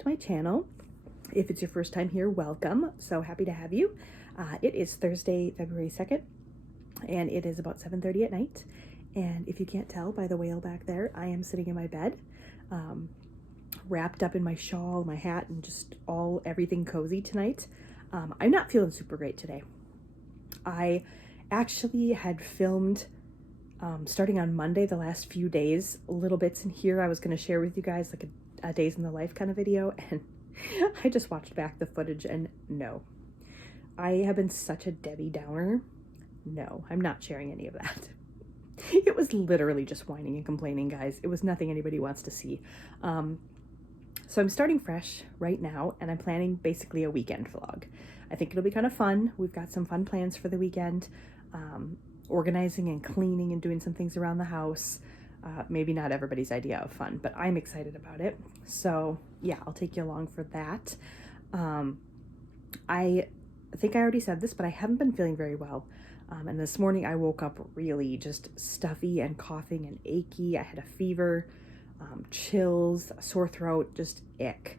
to my channel. If it's your first time here, welcome. So happy to have you. It is Thursday, February 2nd, and it is about 7:30 at night. And if you can't tell by the whale back there, I am sitting in my bed, wrapped up in my shawl, my hat, and just everything cozy tonight. I'm not feeling super great today. I actually had filmed starting on Monday, the last few days, little bits in here I was going to share with you guys, like a days in the life kind of video, and I just watched back the footage and no, I have been such a Debbie Downer. No, I'm not sharing any of that. It was literally just whining and complaining, guys. It was nothing anybody wants to see. So I'm starting fresh right now, and I'm planning basically a weekend vlog. I think it'll be kind of fun. We've got some fun plans for the weekend. Organizing and cleaning and doing some things around the house. Maybe not everybody's idea of fun, but I'm excited about it. So yeah, I'll take you along for that. I think I already said this, but I haven't been feeling very well. And this morning I woke up really just stuffy and coughing and achy. I had a fever, chills, a sore throat, just ick.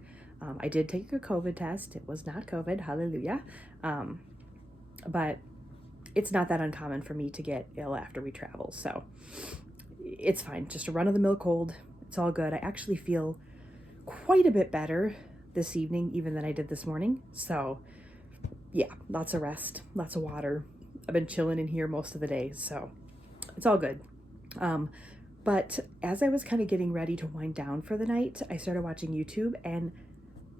I did take a COVID test. It was not COVID, hallelujah. But it's not that uncommon for me to get ill after we travel. So it's fine. Just a run-of-the-mill cold. It's all good. I actually feel quite a bit better this evening, even than I did this morning. So yeah, lots of rest, lots of water. I've been chilling in here most of the day, so it's all good. But as I was kind of getting ready to wind down for the night, I started watching YouTube, and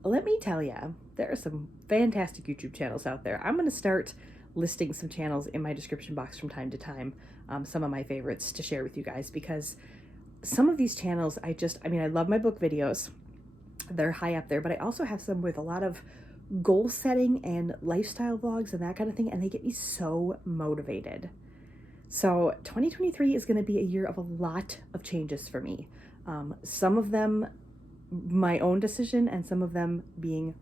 let me tell you, there are some fantastic YouTube channels out there. I'm going to start listing some channels in my description box from time to time, some of my favorites to share with you guys, because some of these channels, I love my book videos. They're high up there, but I also have some with a lot of goal setting and lifestyle vlogs and that kind of thing, and they get me so motivated. So 2023 is going to be a year of a lot of changes for me. Some of them my own decision, and some of them being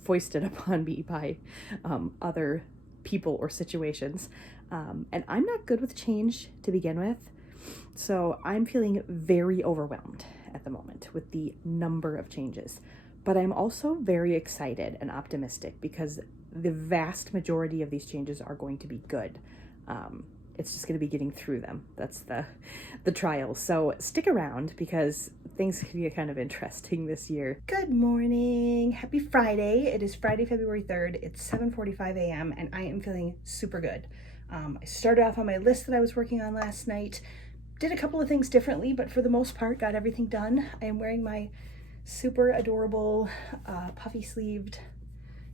foisted upon me by other people or situations. And I'm not good with change to begin with. So I'm feeling very overwhelmed at the moment with the number of changes. But I'm also very excited and optimistic because the vast majority of these changes are going to be good. It's just going to be getting through them. That's the trial. So stick around because things can get kind of interesting this year. Good morning. Happy Friday. It is Friday, February 3rd. It's 7:45 a.m. and I am feeling super good. I started off on my list that I was working on last night. Did a couple of things differently, but for the most part, got everything done. I am wearing my super adorable puffy sleeved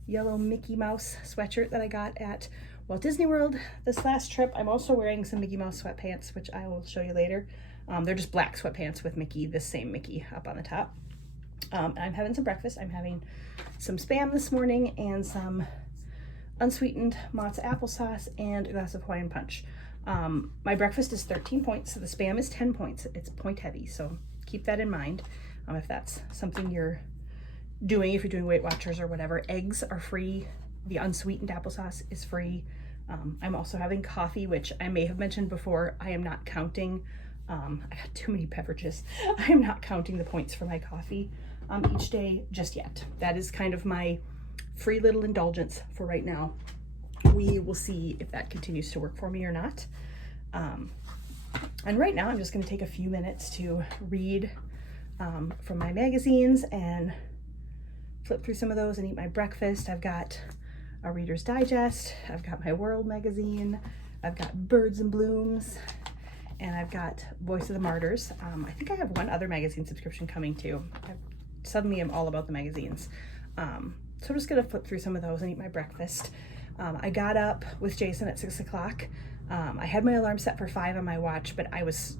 yellow Mickey Mouse sweatshirt that I got at Walt Disney World this last trip. I'm also wearing some Mickey Mouse sweatpants, which I will show you later. They're just black sweatpants with Mickey, the same Mickey up on the top. I'm having some breakfast. I'm having some Spam this morning and some unsweetened Mott's applesauce and a glass of Hawaiian punch. My breakfast is 13 points, so the Spam is 10 points. It's point heavy, so keep that in mind. If that's something you're doing, if you're doing Weight Watchers or whatever. Eggs are free. The unsweetened applesauce is free. I'm also having coffee, which I may have mentioned before. I am not counting. I got too many beverages. I am not counting the points for my coffee each day just yet. That is kind of my free little indulgence for right now. We will see if that continues to work for me or not. And right now I'm just going to take a few minutes to read from my magazines and flip through some of those and eat my breakfast. I've got a Reader's Digest, I've got my World magazine, I've got Birds and Blooms, and I've got Voice of the Martyrs. I think I have one other magazine subscription coming too. Suddenly I'm all about the magazines. So I'm just gonna flip through some of those and eat my breakfast. I got up with Jason at 6 o'clock. I had my alarm set for 5 on my watch, but I was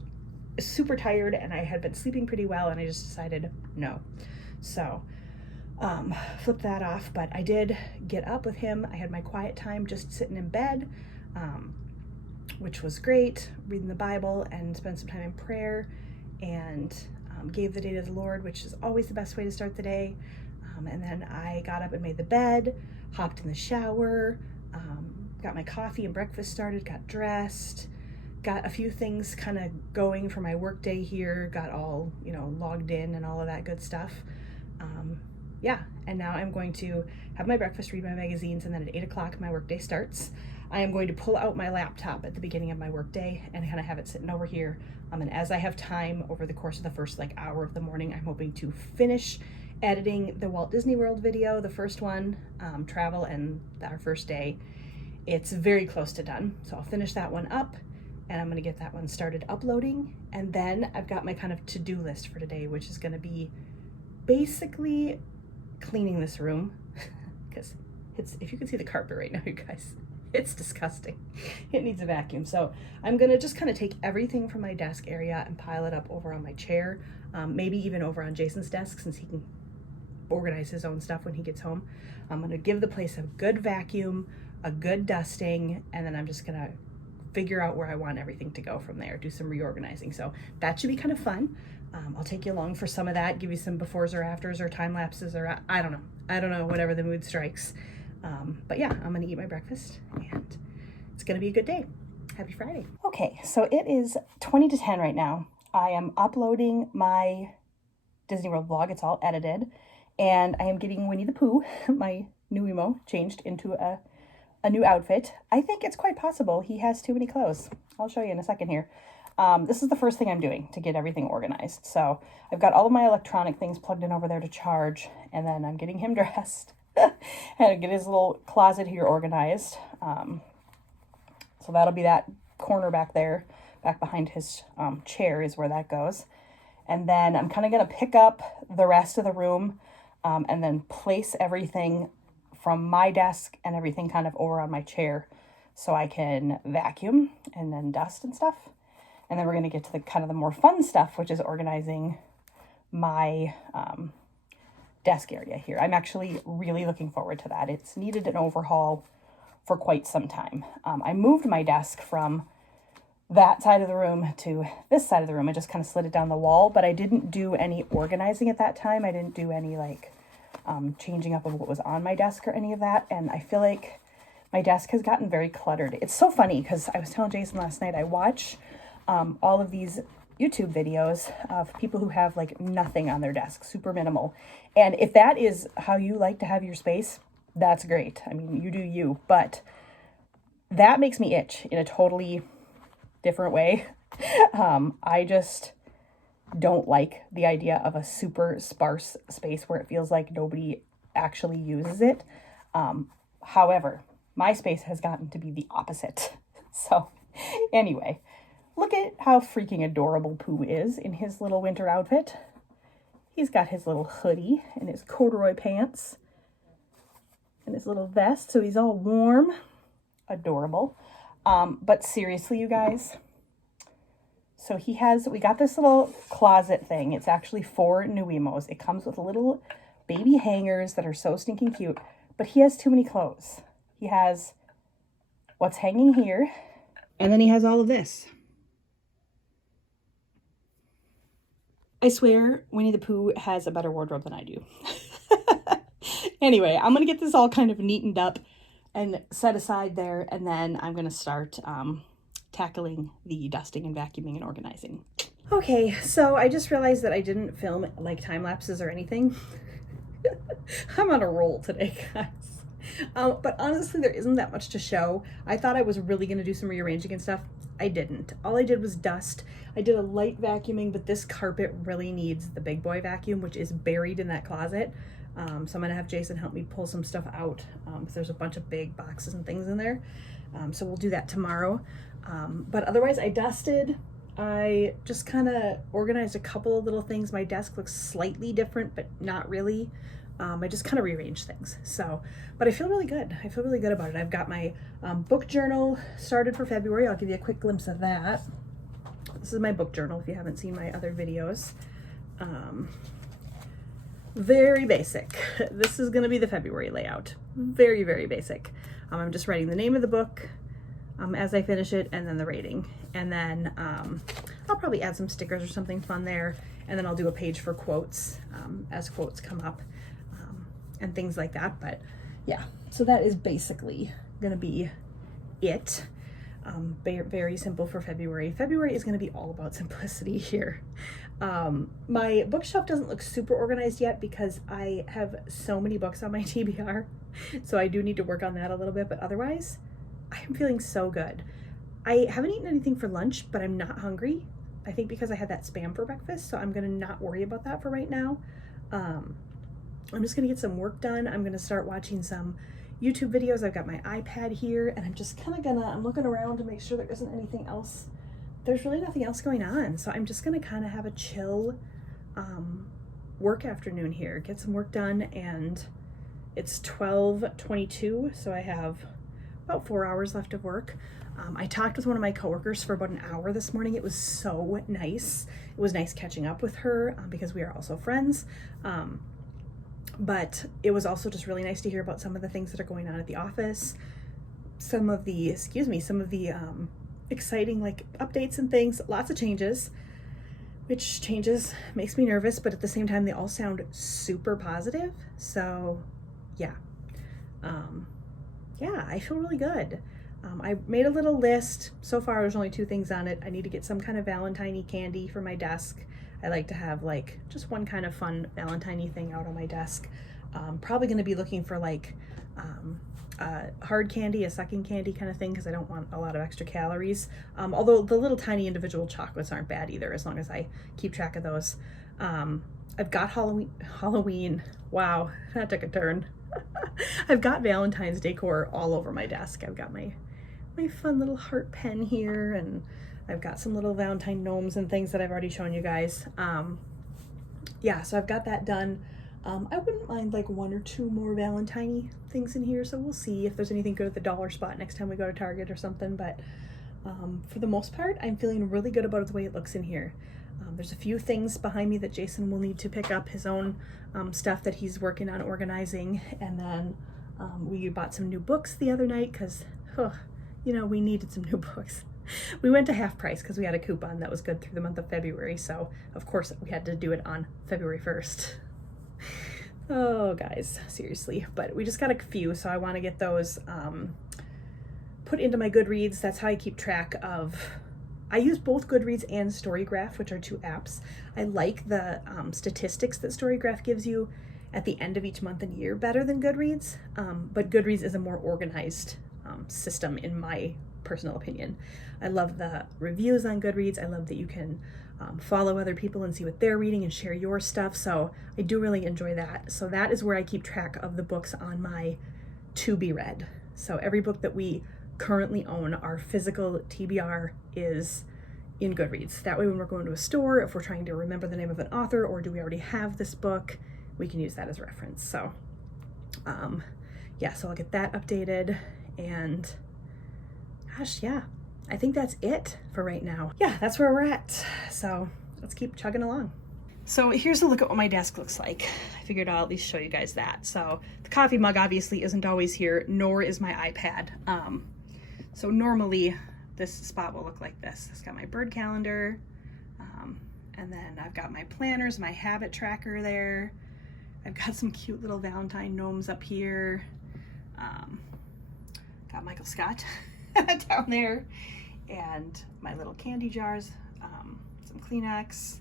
super tired and I had been sleeping pretty well, and I just decided no. So flip that off, but I did get up with him. I had my quiet time just sitting in bed, which was great, reading the Bible and spent some time in prayer, and gave the day to the Lord, which is always the best way to start the day. And then I got up and made the bed, hopped in the shower, got my coffee and breakfast started, got dressed, got a few things kind of going for my work day here, got all, logged in and all of that good stuff. yeah, and now I'm going to have my breakfast, read my magazines, and then at 8 o'clock my workday starts. I am going to pull out my laptop at the beginning of my workday and kind of have it sitting over here. And as I have time over the course of the first like hour of the morning, I'm hoping to finish editing the Walt Disney World video, the first one, travel, and our first day. It's very close to done, so I'll finish that one up, and I'm gonna get that one started uploading. And then I've got my kind of to-do list for today, which is gonna be basically cleaning this room, because it's, if you can see the carpet right now, you guys, it's disgusting. It needs a vacuum. So I'm gonna just kind of take everything from my desk area and pile it up over on my chair, maybe even over on Jason's desk, since he can organize his own stuff when he gets home. I'm gonna give the place a good vacuum, a good dusting, and then I'm just gonna figure out where I want everything to go from there, do some reorganizing. So that should be kind of fun. I'll take you along for some of that, give you some befores or afters or time lapses, or I don't know, whatever the mood strikes. But yeah, I'm gonna eat my breakfast and it's gonna be a good day. Happy Friday. Okay, so it is 20 to 10 right now. I am uploading my Disney World vlog. It's all edited, and I am getting Winnie the Pooh, my new emo, changed into a new outfit. I think it's quite possible he has too many clothes. I'll show you in a second here. This is the first thing I'm doing to get everything organized. So I've got all of my electronic things plugged in over there to charge, and then I'm getting him dressed and get his little closet here organized. So that'll be that corner back there, back behind his chair is where that goes. And then I'm kind of going to pick up the rest of the room and then place everything from my desk and everything kind of over on my chair so I can vacuum and then dust and stuff. And then we're going to get to the kind of the more fun stuff, which is organizing my desk area here. I'm actually really looking forward to that. It's needed an overhaul for quite some time. I moved my desk from that side of the room to this side of the room. I just kind of slid it down the wall, but I didn't do any organizing at that time. I didn't do any like changing up of what was on my desk or any of that. And I feel like my desk has gotten very cluttered. It's so funny because I was telling Jason last night, I watch all of these YouTube videos of people who have like nothing on their desk, super minimal. And if that is how you like to have your space, that's great. I mean, you do you, but that makes me itch in a totally different way. I just don't like the idea of a super sparse space where it feels like nobody actually uses it. However, my space has gotten to be the opposite. So anyway, look at how freaking adorable Pooh is in his little winter outfit. He's got his little hoodie and his corduroy pants and his little vest, so he's all warm. Adorable. But seriously, you guys, so we got this little closet thing. It's actually for new emos. It comes with little baby hangers that are so stinking cute, but he has too many clothes. He has what's hanging here, and then he has all of this. I swear Winnie the Pooh has a better wardrobe than I do. Anyway, I'm going to get this all kind of neatened up and set aside there, and then I'm going to start tackling the dusting and vacuuming and organizing. Okay, so I just realized that I didn't film like time lapses or anything. I'm on a roll today, guys. But honestly, there isn't that much to show. I thought I was really going to do some rearranging and stuff. I didn't. All I did was dust. I did a light vacuuming, but this carpet really needs the big boy vacuum, which is buried in that closet. So I'm going to have Jason help me pull some stuff out because there's a bunch of big boxes and things in there. So we'll do that tomorrow. But otherwise, I dusted. I just kind of organized a couple of little things. My desk looks slightly different, but not really. I just kind of rearranged things. So, but I feel really good. I feel really good about it. I've got my book journal started for February. I'll give you a quick glimpse of that. This is my book journal if you haven't seen my other videos. Very basic. This is going to be the February layout. Very, very basic. I'm just writing the name of the book as I finish it, and then the rating. And then I'll probably add some stickers or something fun there. And then I'll do a page for quotes as quotes come up and things like that. But yeah, so that is basically going to be it. Very simple for February. February is going to be all about simplicity here. My bookshelf doesn't look super organized yet because I have so many books on my TBR, so I do need to work on that a little bit, but otherwise, I am feeling so good. I haven't eaten anything for lunch, but I'm not hungry. I think because I had that Spam for breakfast, so I'm going to not worry about that for right now. I'm just going to get some work done. I'm going to start watching some YouTube videos. I've got my iPad here, and I'm just kind of I'm looking around to make sure there isn't anything else. There's really nothing else going on, so I'm just going to kind of have a chill work afternoon here, get some work done, and it's 12:22, so I have about 4 hours left of work. I talked with one of my coworkers for about an hour this morning. It was so nice. It was nice catching up with her because we are also friends. But it was also just really nice to hear about some of the things that are going on at the office, some of the exciting like updates and things, lots of changes, which changes makes me nervous, but at the same time, they all sound super positive. So yeah, I feel really good. I made a little list. So far, there's only 2 things on it. I need to get some kind of Valentine-y candy for my desk. I like to have like just one kind of fun Valentine-y thing out on my desk. Probably going to be looking for like hard candy, a sucking candy kind of thing, because I don't want a lot of extra calories. Although the little tiny individual chocolates aren't bad either, as long as I keep track of those. I've got Halloween. Wow, that took a turn. I've got Valentine's decor all over my desk. I've got my fun little heart pen here, and I've got some little Valentine gnomes and things that I've already shown you guys. So I've got that done. I wouldn't mind like 1 or 2 more Valentine-y things in here, so we'll see if there's anything good at the dollar spot next time we go to Target or something, but for the most part, I'm feeling really good about the way it looks in here. There's a few things behind me that Jason will need to pick up, his own stuff that he's working on organizing, and then we bought some new books the other night because, we needed some new books. We went to half price because we had a coupon that was good through the month of February, so of course we had to do it on February 1st. Oh, guys, seriously. But we just got a few, so I want to get those put into my Goodreads. That's how I keep track of... I use both Goodreads and Storygraph, which are 2 apps. I like the statistics that Storygraph gives you at the end of each month and year better than Goodreads, but Goodreads is a more organized system in my personal opinion. I love the reviews on Goodreads. I love that you can follow other people and see what they're reading and share your stuff, so I do really enjoy that. So that is where I keep track of the books on my to be read. So every book that we currently own, our physical TBR, is in Goodreads. That way when we're going to a store, if we're trying to remember the name of an author or do we already have this book, we can use that as reference. So so I'll get that updated, and gosh, yeah, I think that's it for right now. Yeah, that's where we're at. So let's keep chugging along. So here's a look at what my desk looks like. I figured I'll at least show you guys that. So the coffee mug obviously isn't always here, nor is my iPad. So normally this spot will look like this. It's got my bird calendar, and then I've got my planners, my habit tracker there. I've got some cute little Valentine gnomes up here. Got Michael Scott down there, and my little candy jars, some Kleenex.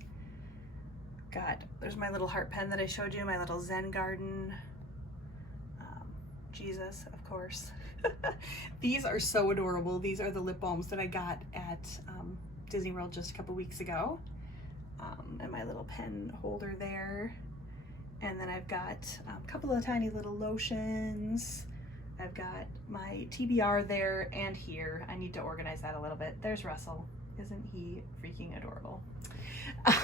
There's my little heart pen that I showed you, my little Zen garden. Jesus, of course. These are so adorable. These are the lip balms that I got at Disney World just a couple weeks ago. And my little pen holder there. And then I've got a couple of tiny little lotions. I've got my TBR there and here. I need to organize that a little bit. There's Russell. Isn't he freaking adorable?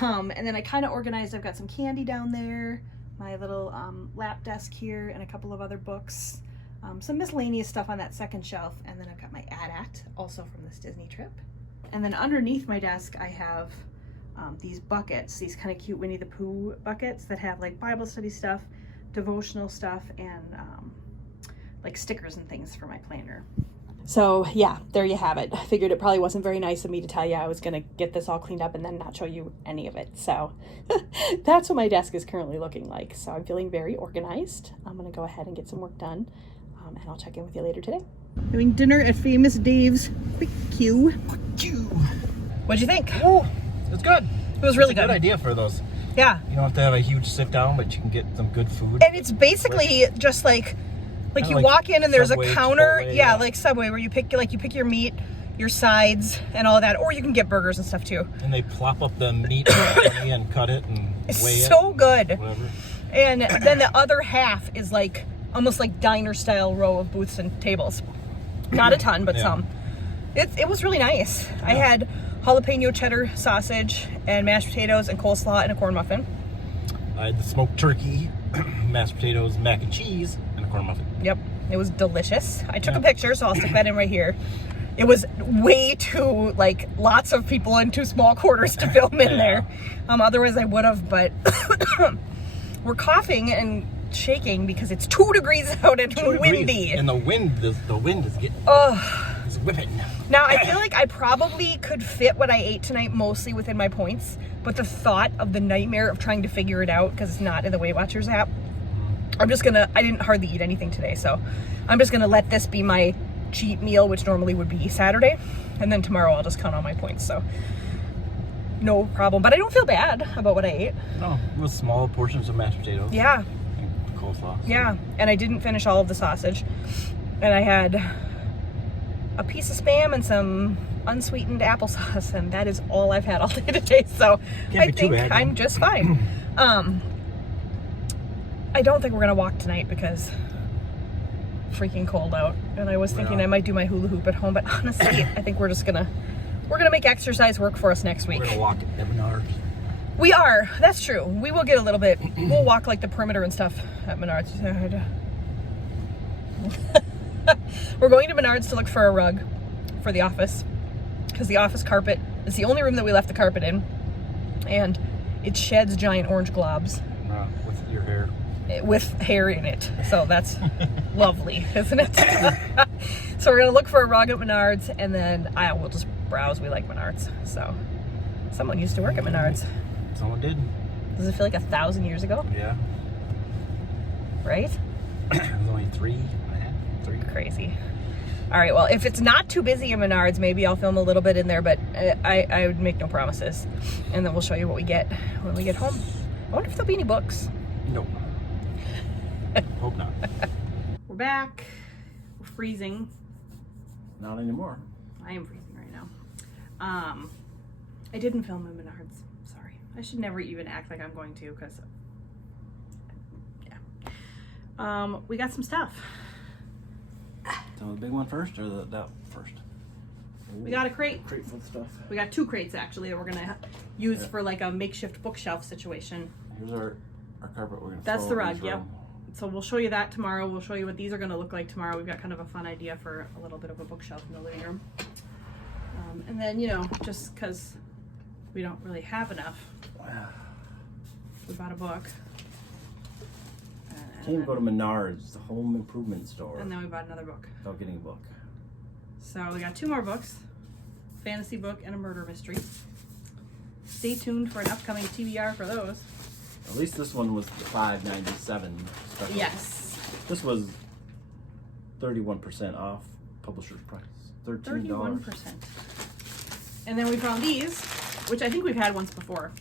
And then I kind of organized, I've got some candy down there, my little lap desk here, and a couple of other books. Some miscellaneous stuff on that second shelf, and then I've got my AT-AT, also from this Disney trip. And then underneath my desk I have these buckets, these kind of cute Winnie the Pooh buckets that have like Bible study stuff, devotional stuff, and like stickers and things for my planner. So yeah, there you have it. I figured it probably wasn't very nice of me to tell you I was gonna get this all cleaned up and then not show you any of it. So that's what my desk is currently looking like. So I'm feeling very organized. I'm gonna go ahead and get some work done, and I'll check in with you later today. Having dinner at Famous Dave's Quick Q. What'd you think? Oh, it's good. It was really It's a good. good idea for those. Yeah. You don't have to have a huge sit down, but you can get some good food. And it's basically just like Kinda you like walk in and there's Subway, a counter. Chipotle, Yeah, like Subway, where you pick your meat, your sides, and all that. Or you can get burgers and stuff too. And they plop up the meat and cut it and weigh it. So good. Whatever. And then the other half is like almost like diner style row of booths and tables. Not a ton, but Yeah. some. It was really nice. I had jalapeno cheddar sausage and mashed potatoes and coleslaw and a corn muffin. I had the smoked turkey, mashed potatoes, mac and cheese, and a corn muffin. Yep, it was delicious. I took a Yeah. picture, so I'll stick that in right here. It was way too, like, lots of people in two small quarters to film in there. Otherwise I would have, but we're coughing and shaking because it's 2 degrees out and 2 windy. degrees, and the wind is getting, it's whipping. Now, I feel like I probably could fit what I ate tonight mostly within my points, but the thought of the nightmare of trying to figure it out, because it's not in the Weight Watchers app, I didn't hardly eat anything today, so I'm just gonna let this be my cheat meal, which normally would be Saturday, and then tomorrow I'll just count all my points, so no problem. But I don't feel bad about what I ate. No, it was small portions of mashed potatoes. Yeah, And coleslaw. So. yeah, and I didn't finish all of the sausage, and I had a piece of Spam and some unsweetened applesauce, and that is all I've had all day today, so Can't I be too think bad, I'm then. just fine. I don't think we're gonna walk tonight because freaking cold out, and I was thinking Yeah. I might do my hula hoop at home, but honestly I think we're gonna make exercise work for us next week. We're gonna walk at Menards. We are. That's true. We will get a little bit. We'll walk like the perimeter and stuff at Menards. We're going to Menards to look for a rug for the office, because the office carpet is the only room that we left the carpet in, and it sheds giant orange globs With your hair. with hair in it. So that's lovely, isn't it? So we're gonna look for a rug at Menards, and then we'll just browse. We like Menards. So someone used to work at Menards. Someone did. Does it feel like 1,000 years ago? Yeah. Right? It was only 3.5. Crazy. All right, well, if it's not too busy in Menards, maybe I'll film a little bit in there, but I would make no promises. And then we'll show you what we get when we get home. I wonder if there'll be any books. No. Hope not. We're back. We're freezing. Not anymore. I am freezing right now. I didn't film in Menards. Sorry. I should never even act like I'm going to, because yeah. We got some stuff. So the big one first, or that first? We got a crate. Crate full of stuff. We got 2 crates actually that we're gonna use for like a makeshift bookshelf situation. Here's our carpet. We're gonna. That's throw the over rug, this yep. room. So we'll show you that tomorrow. We'll show you what these are gonna look like tomorrow. We've got kind of a fun idea for a little bit of a bookshelf in the living room. And then, you know, just because we don't really have enough, we bought a book. Can't even go to Menards, the home improvement store, And then we bought another book. without getting a book. So we got 2 more books, fantasy book and a murder mystery. Stay tuned for an upcoming TBR for those. At least this one was the $5.97 special. Yes. This was 31% off publisher's price. $13. 31%. And then we found these, which I think we've had once before.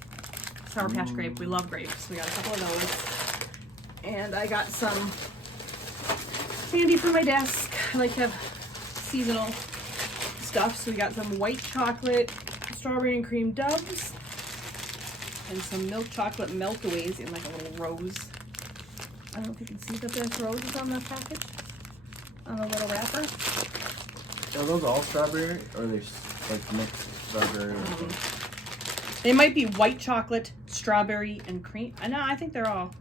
Sour Patch Grape. We love grapes. We got a couple of those. And I got some candy for my desk. I like to have seasonal stuff. So we got some white chocolate, strawberry and cream Dubs, and some milk chocolate meltaways in like a little rose. I don't know if you can see that there's roses on the package, on the little wrapper. Are those all strawberry, or are they like mixed strawberry? They might be white chocolate, strawberry, and cream. No, I think they're all.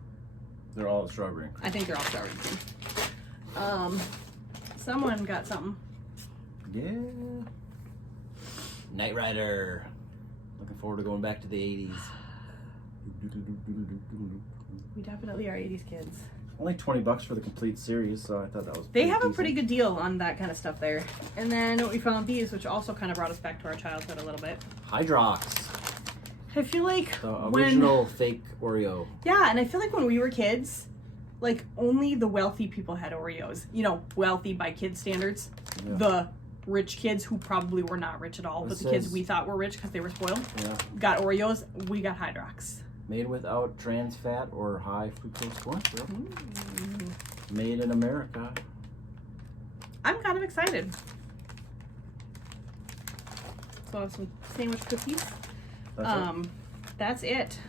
They're all strawberry. I think they're all strawberry and cream. Someone got something. Yeah. Knight Rider. Looking forward to going back to the 80s. We definitely are 80s kids. Only $20 for the complete series, so I thought that was. They have a decent. pretty good deal on that kind of stuff there. And then we found these, which also kind of brought us back to our childhood a little bit. Hydrox, I feel like the when original fake Oreo. yeah, and I feel like when we were kids, like only the wealthy people had Oreos. You know, wealthy by kids standards. Yeah. The rich kids who probably were not rich at all, but the kids we thought were rich because they were spoiled, got Oreos. We got Hydrox. Made without trans fat or high fructose corn syrup. Made in America. I'm kind of excited. So I have some sandwich cookies. That's it.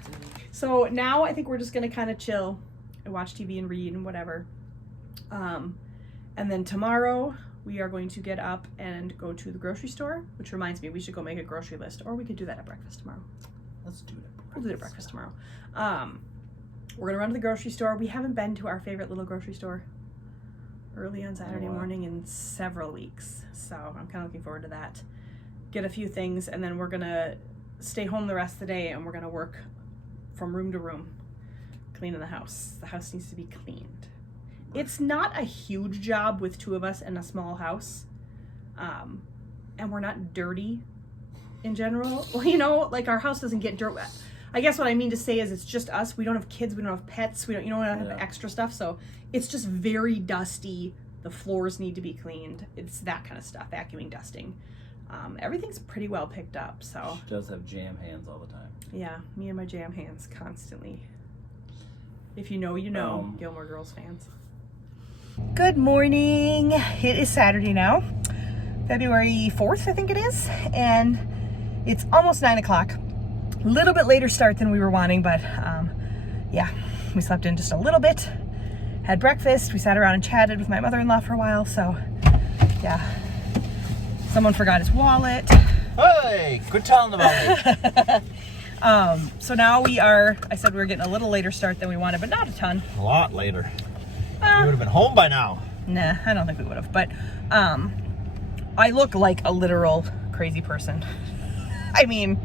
So now I think we're just gonna kind of chill and watch TV and read and whatever. And then tomorrow we are going to get up and go to the grocery store, which reminds me we should go make a grocery list, or we could do that at breakfast tomorrow. Let's do it. We'll do it at breakfast tomorrow. We're gonna run to the grocery store. We haven't been to our favorite little grocery store early on Saturday morning in several weeks, so I'm kind of looking forward to that. Get a few things, and then we're gonna stay home the rest of the day, and we're gonna work from room to room, cleaning the house. The house needs to be cleaned. It's not a huge job with two of us in a small house, and we're not dirty in general. Well, you know, like our house doesn't get dirt. I guess what I mean to say is it's just us. We don't have kids. We don't have pets. We don't have extra stuff. So it's just very dusty. The floors need to be cleaned. It's that kind of stuff, vacuuming, dusting. Everything's pretty well picked up. So She does have jam hands all the time. yeah, me and my jam hands constantly. If you know, you know, Gilmore Girls fans. Good morning. It is Saturday now, February 4th, I think it is, and it's almost 9 o'clock. A little bit later start than we were wanting, but yeah, we slept in just a little bit, had breakfast, we sat around and chatted with my mother-in-law for a while, so yeah. Someone forgot his wallet. Hey, quit telling about me. So now I said we were getting a little later start than we wanted, but not a ton. A lot later. We would have been home by now. Nah, I don't think we would have, but I look like a literal crazy person. I mean,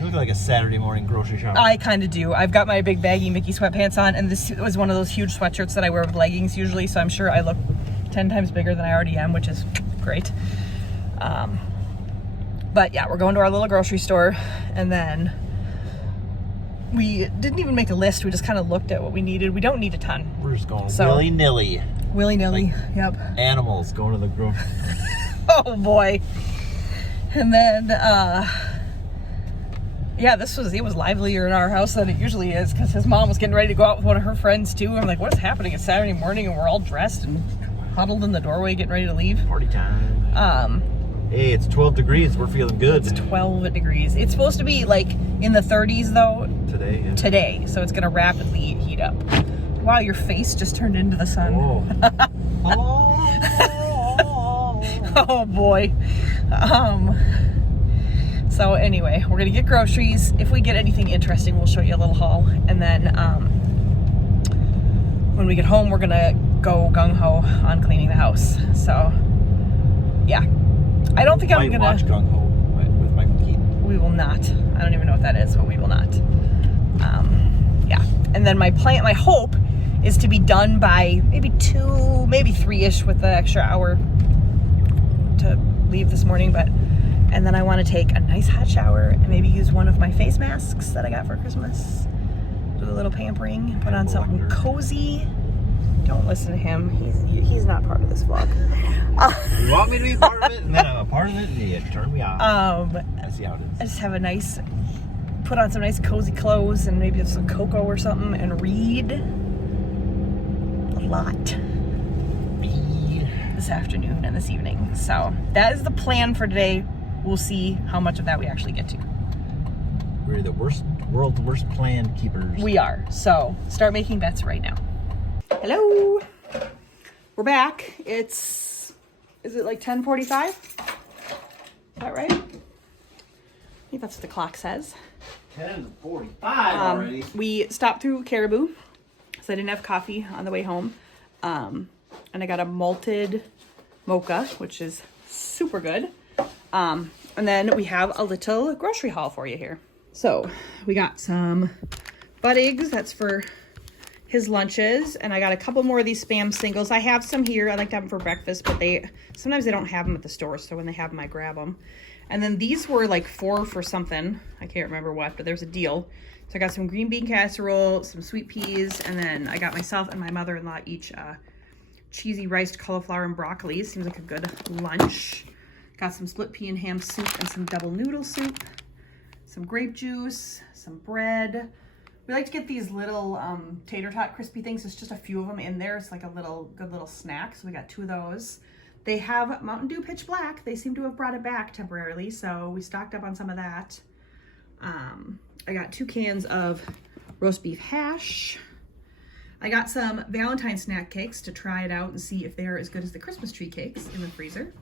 You look like a Saturday morning grocery shopper. I kind of do. I've got my big baggy Mickey sweatpants on, and this was one of those huge sweatshirts that I wear with leggings usually, so I'm sure I look 10 times bigger than I already am, which is great. But yeah, we're going to our little grocery store, and then we didn't even make a list. We just kind of looked at what we needed. We don't need a ton. We're just going willy-nilly. Willy-nilly, yep. Animals going to the grocery. Oh boy. And then, yeah, it was livelier in our house than it usually is, because his mom was getting ready to go out with one of her friends too. I'm like, what is happening? It's Saturday morning and we're all dressed and huddled in the doorway getting ready to leave. Party time. Hey, it's 12 degrees. We're feeling good. It's 12 degrees. It's supposed to be like in the 30s though. Today, yeah. Today, so it's gonna rapidly heat up. Wow, your face just turned into the sun. Oh boy. So anyway, we're gonna get groceries. If we get anything interesting, we'll show you a little haul. And then when we get home, we're gonna go gung-ho on cleaning the house. So yeah, I don't think I'm gonna watch Gung Ho with Michael Keaton. We will not. I don't even know what that is, but we will not. Yeah, and then my hope is to be done by maybe 2, maybe 3-ish with the extra hour to leave this morning, and then I want to take a nice hot shower and maybe use one of my face masks that I got for Christmas. Do a little pampering, put on something cozy. Don't listen to him. He's not part of this vlog. You want me to be part of it, and then I'm a part of it, and you turn me off. I see how it is. I just have put on some nice cozy clothes and maybe some cocoa or something and read a lot this afternoon and this evening. So that is the plan for today. We'll see how much of that we actually get to. We're the world's worst plan keepers. We are. So start making bets right now. Hello. We're back. Is it like 10:45? Is that right? I think that's what the clock says. 10:45 already. We stopped through Caribou, so I didn't have coffee on the way home. And I got a malted mocha, which is super good. And then we have a little grocery haul for you here. So we got some butt eggs. That's for his lunches. And I got a couple more of these Spam singles. I have some here. I like to have them for breakfast, but sometimes they don't have them at the store. So when they have them, I grab them. And then these were like 4 for something. I can't remember what, but there's a deal. So I got some green bean casserole, some sweet peas, and then I got myself and my mother-in-law each cheesy riced cauliflower and broccoli. Seems like a good lunch. Got some split pea and ham soup and some double noodle soup, some grape juice, some bread. We like to get these little tater tot crispy things. There's just a few of them in there. It's like a good little snack. So we got 2 of those. They have Mountain Dew Pitch Black. They seem to have brought it back temporarily, so we stocked up on some of that. I got 2 cans of roast beef hash. I got some Valentine snack cakes to try it out and see if they're as good as the Christmas tree cakes in the freezer.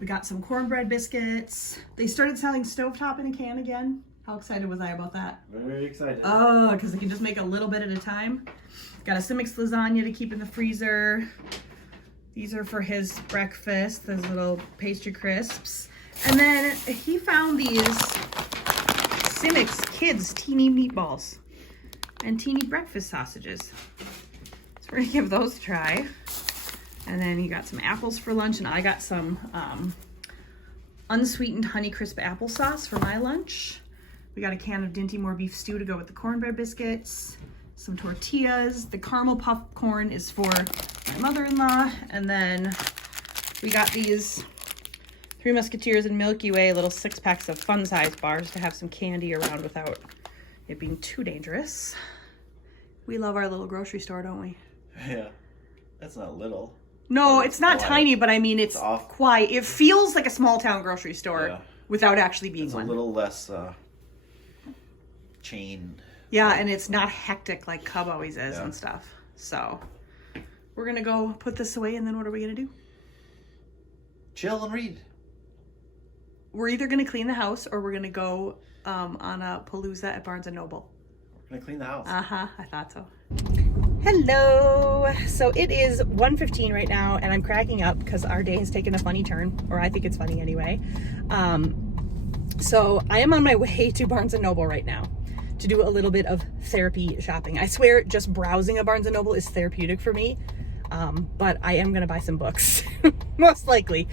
We got some cornbread biscuits. They started selling stovetop in a can again. How excited was I about that? Very excited. Oh, because they can just make a little bit at a time. Got a Simix lasagna to keep in the freezer. These are for his breakfast, those little pastry crisps. And then he found these Simix Kids teeny meatballs and teeny breakfast sausages. So we're gonna give those a try. And then he got some apples for lunch, and I got some unsweetened Honeycrisp applesauce for my lunch. We got a can of Dinty Moore beef stew to go with the cornbread biscuits, some tortillas. The caramel popcorn is for my mother-in-law. And then we got these Three Musketeers and Milky Way little 6-packs of fun-size bars to have some candy around without it being too dangerous. We love our little grocery store, don't we? Yeah, that's not little. No, it's not quiet. tiny, but I mean, it's off. quiet. It feels like a small town grocery store Yeah. without actually being It's one. a little less chain. Yeah, and it's not hectic like Cub always is Yeah. and stuff. So we're going to go put this away, and then what are we going to do? Chill and read. We're either going to clean the house or we're going to go on a palooza at Barnes & Noble. We're gonna clean the house. Uh-huh, I thought so. Hello. So it is 1:15 right now, and I'm cracking up because our day has taken a funny turn, or I think it's funny anyway. So I am on my way to Barnes & Noble right now to do a little bit of therapy shopping. I swear just browsing a Barnes & Noble is therapeutic for me, but I am going to buy some books, most likely.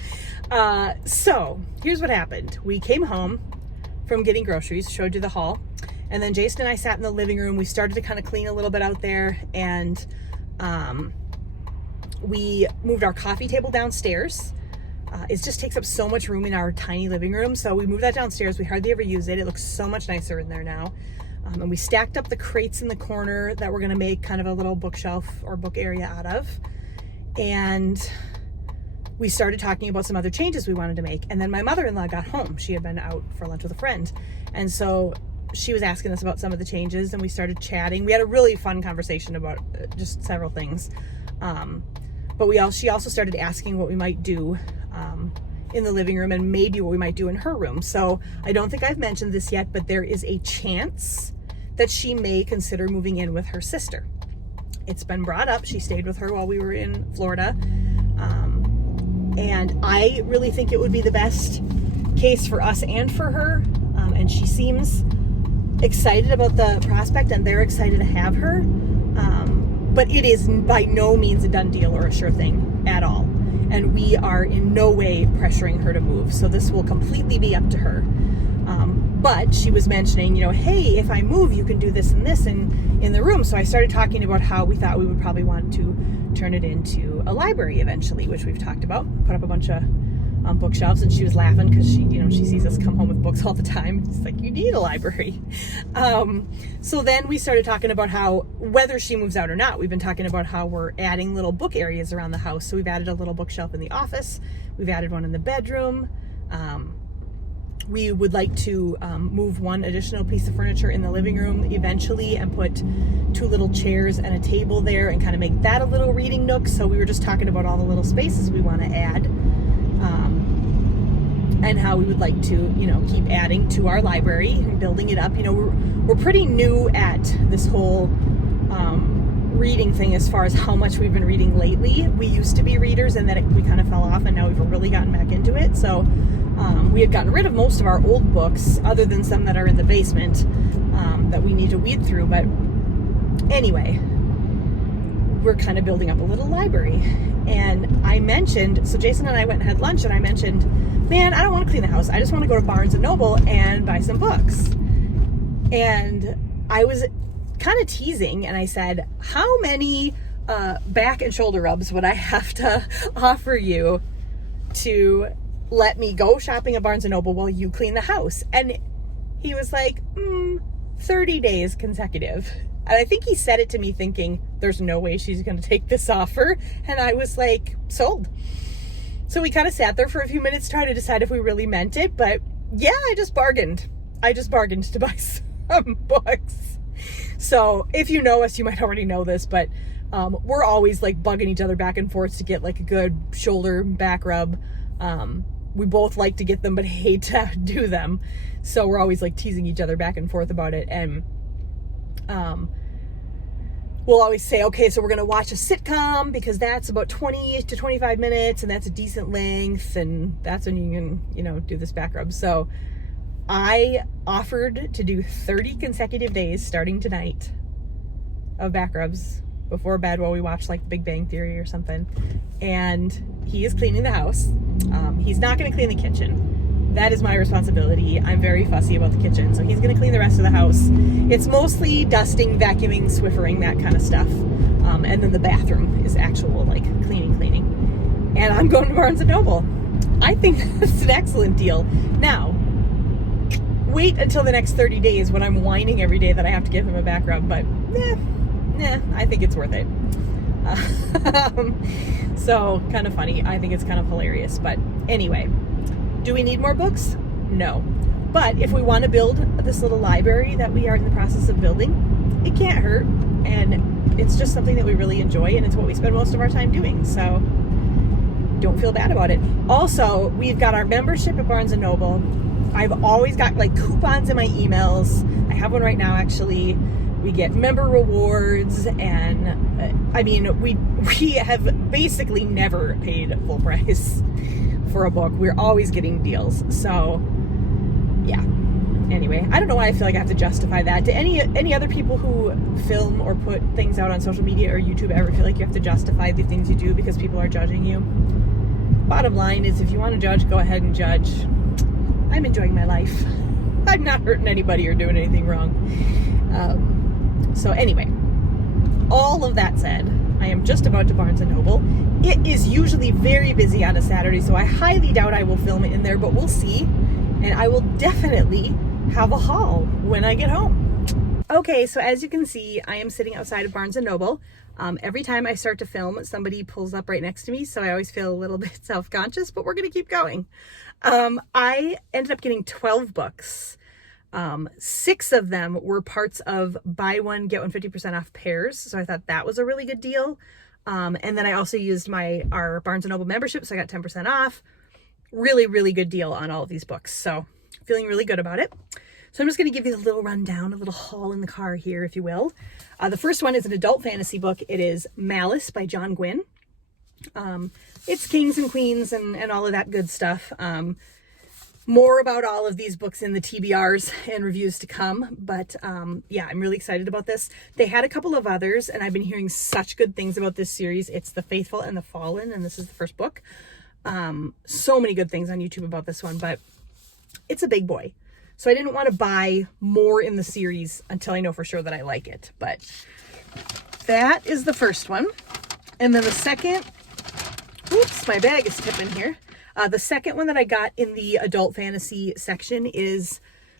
So here's what happened. We came home from getting groceries, showed you the haul, and then Jason and I sat in the living room. We started to kind of clean a little bit out there, and we moved our coffee table downstairs. It just takes up so much room in our tiny living room, so we moved that downstairs. We hardly ever use it. It looks so much nicer in there now. And we stacked up the crates in the corner that we're going to make kind of a little bookshelf or book area out of. And we started talking about some other changes we wanted to make. And then my mother-in-law got home. She had been out for lunch with a friend. And so she was asking us about some of the changes, and we started chatting. We had a really fun conversation about just several things. But she also started asking what we might do in the living room and maybe what we might do in her room. So I don't think I've mentioned this yet, but there is a chance that she may consider moving in with her sister. It's been brought up. She stayed with her while we were in Florida. And I really think it would be the best case for us and for her. And she seems excited about the prospect, and they're excited to have her. But it is by no means a done deal or a sure thing at all. And we are in no way pressuring her to move. So this will completely be up to her. But she was mentioning, hey, if I move, you can do this and this in the room. So I started talking about how we thought we would probably want to turn it into a library eventually, which we've talked about. Put up a bunch of bookshelves, and she was laughing because she sees us come home with books all the time. It's like, you need a library. So then we started talking about how, whether she moves out or not, we've been talking about how we're adding little book areas around the house. So we've added a little bookshelf in the office. We've added one in the bedroom. We would like to move one additional piece of furniture in the living room eventually and put 2 little chairs and a table there and kind of make that a little reading nook. So we were just talking about all the little spaces we want to add, and how we would like to, keep adding to our library and building it up. We're pretty new at this whole reading thing as far as how much we've been reading lately. We used to be readers, and then we kind of fell off, and now we've really gotten back into it. So we had gotten rid of most of our old books, other than some that are in the basement that we need to weed through. But anyway, we're kind of building up a little library. And I mentioned, so Jason and I went and had lunch, and I mentioned, man, I don't want to clean the house. I just want to go to Barnes & Noble and buy some books. And I was kind of teasing, and I said, how many back and shoulder rubs would I have to offer you to let me go shopping at Barnes & Noble while you clean the house? And he was like, 30 days consecutive. And I think he said it to me thinking, there's no way she's going to take this offer. And I was like, sold. So we kind of sat there for a few minutes trying to decide if we really meant it. But yeah, I just bargained to buy some books. So if you know us, you might already know this, but we're always like bugging each other back and forth to get like a good shoulder back rub. We both like to get them, but hate to do them. So we're always like teasing each other back and forth about it. And we'll always say, okay, so we're going to watch a sitcom because that's about 20 to 25 minutes and that's a decent length. And that's when you can, you know, do this back rub. So I offered to do 30 consecutive days starting tonight of back rubs before bed while we watch like The Big Bang Theory or something. And he is cleaning the house. He's not going to clean the kitchen. That is my responsibility. I'm very fussy about the kitchen. So he's going to clean the rest of the house. It's mostly dusting, vacuuming, Swiffering, that kind of stuff. And then the bathroom is actual like cleaning. And I'm going to Barnes & Noble. I think that's an excellent deal. Now, wait until the next 30 days when I'm whining every day that I have to give him a back rub. But I think it's worth it. So kind of funny. I think it's kind of hilarious. But anyway, do we need more books? No. But if we want to build this little library that we are in the process of building, it can't hurt. And it's just something that we really enjoy, and it's what we spend most of our time doing. So don't feel bad about it. Also, we've got our membership at Barnes & Noble. I've always got like coupons in my emails. I have one right now, actually. We get member rewards, and I mean, we have basically never paid full price for a book. We're always getting deals. So yeah. Anyway, I don't know why I feel like I have to justify that. Do any other people who film or put things out on social media or YouTube ever feel like you have to justify the things you do because people are judging you? Bottom line is, if you want to judge, go ahead and judge. I'm enjoying my life. I'm not hurting anybody or doing anything wrong. So anyway, all of that said, I am just about to Barnes & Noble. It is usually very busy on a Saturday, so I highly doubt I will film it in there, but we'll see. And I will definitely have a haul when I get home. Okay, so as you can see, I am sitting outside of Barnes & Noble. Every time I start to film, somebody pulls up right next to me, so I always feel a little bit self-conscious, but we're going to keep going. I ended up getting 12 books. 6 of them were parts of buy one, get one 50% off pairs. So I thought that was a really good deal. And then I also used our Barnes & Noble membership, so I got 10% off. Really, really good deal on all of these books. So feeling really good about it. So I'm just going to give you a little rundown, a little haul in the car here, if you will. The first one is an adult fantasy book. It is Malice by John Gwynne. It's kings and queens and all of that good stuff. More about all of these books in the TBRs and reviews to come. But yeah, I'm really excited about this. They had a couple of others, and I've been hearing such good things about this series. It's The Faithful and the Fallen, and this is the first book. So many good things on YouTube about this one, but it's a big boy. So I didn't want to buy more in the series until I know for sure that I like it. But that is the first one. And then the second, oops, my bag is tipping here. The second one that I got in the adult fantasy section is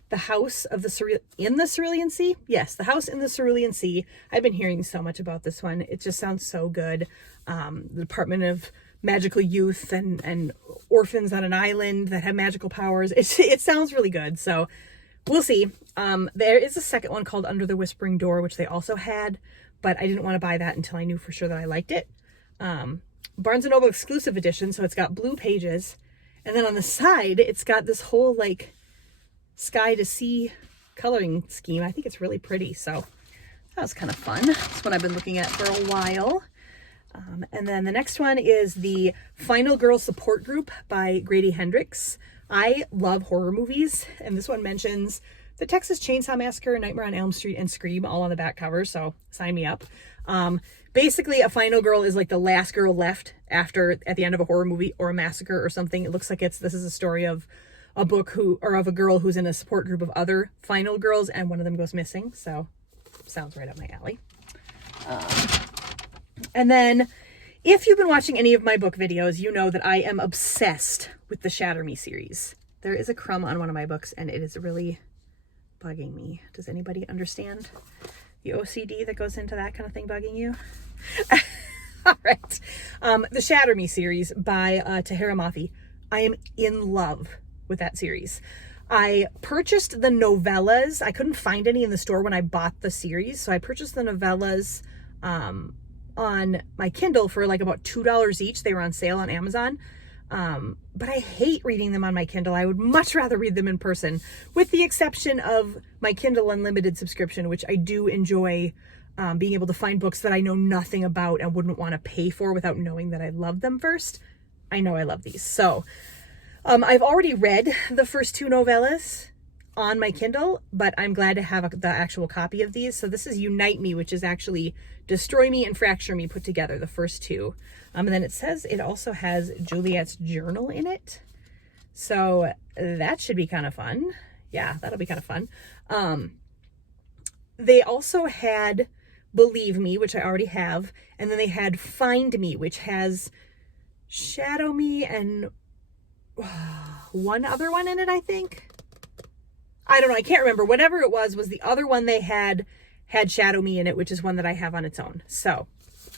The House of the Cerulean Sea. Yes, The House in the Cerulean Sea. I've been hearing so much about this one. It just sounds so good. The Department of Magical Youth and orphans on an island that have magical powers. It sounds really good. So we'll see. There is a second one called Under the Whispering Door, which they also had, but I didn't want to buy that until I knew for sure that I liked it. Barnes & Noble exclusive edition, so it's got blue pages, and then on the side it's got this whole like sky to sea coloring scheme. I think it's really pretty, so that was kind of fun. It's one I've been looking at for a while. And then the next one is the Final Girl Support Group by Grady Hendrix. I love horror movies, and this one mentions the Texas Chainsaw Massacre, Nightmare on Elm Street, and Scream all on the back cover, so sign me up. Basically, a final girl is like the last girl left at the end of a horror movie or a massacre or something. It looks like this is a story of a book of a girl who's in a support group of other final girls, and one of them goes missing. So sounds right up my alley. And then if you've been watching any of my book videos, you know that I am obsessed with the Shatter Me series. There is a crumb on one of my books and it is really bugging me. Does anybody understand the OCD that goes into that kind of thing bugging you? All right. The Shatter Me series by Tahereh Mafi. I am in love with that series. I purchased the novellas. I couldn't find any in the store when I bought the series, so I purchased the novellas on my Kindle for like about $2 each. They were on sale on Amazon. But I hate reading them on my Kindle. I would much rather read them in person, with the exception of my Kindle Unlimited subscription, which I do enjoy being able to find books that I know nothing about and wouldn't want to pay for without knowing that I love them first. I know I love these. So I've already read the first 2 novellas on my Kindle, but I'm glad to have the actual copy of these. So this is Unite Me, which is actually Destroy Me and Fracture Me put together, the first 2. And then it says it also has Juliet's journal in it. So that should be kind of fun. Yeah, that'll be kind of fun. They also had Believe Me, which I already have. And then they had Find Me, which has Shadow Me and one other one in it, I think. I don't know. I can't remember. Whatever it was the other one they had Shadow Me in it, which is one that I have on its own. So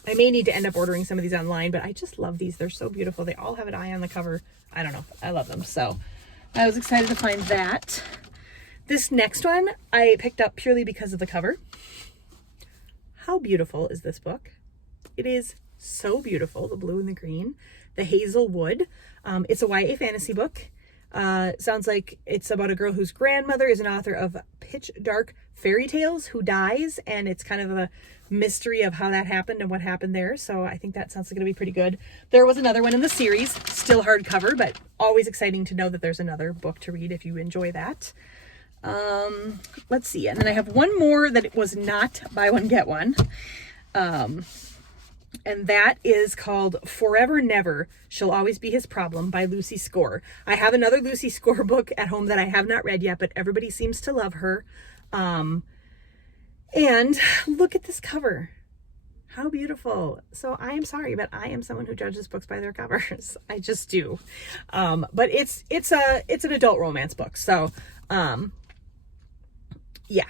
I may need to end up ordering some of these online, but I just love these. They're so beautiful. They all have an eye on the cover. I don't know. I love them. So I was excited to find that. This next one I picked up purely because of the cover. How beautiful is this book? It is so beautiful. The blue and the green, the hazel wood. It's a YA fantasy book. Sounds like it's about a girl whose grandmother is an author of pitch dark fairy tales who dies, and it's kind of a mystery of how that happened and what happened there. So I think that sounds like going to be pretty good. There was another one in the series, still hardcover, but always exciting to know that there's another book to read if you enjoy that. Let's see. And then I have one more that it was not buy one, get one. And that is called Forever Never She'll Always Be His Problem by Lucy Score. I have another Lucy Score book at home that I have not read yet, but everybody seems to love her. And look at this cover. How beautiful. So I am sorry, but I am someone who judges books by their covers. I just do. But it's an adult romance book. So, yeah.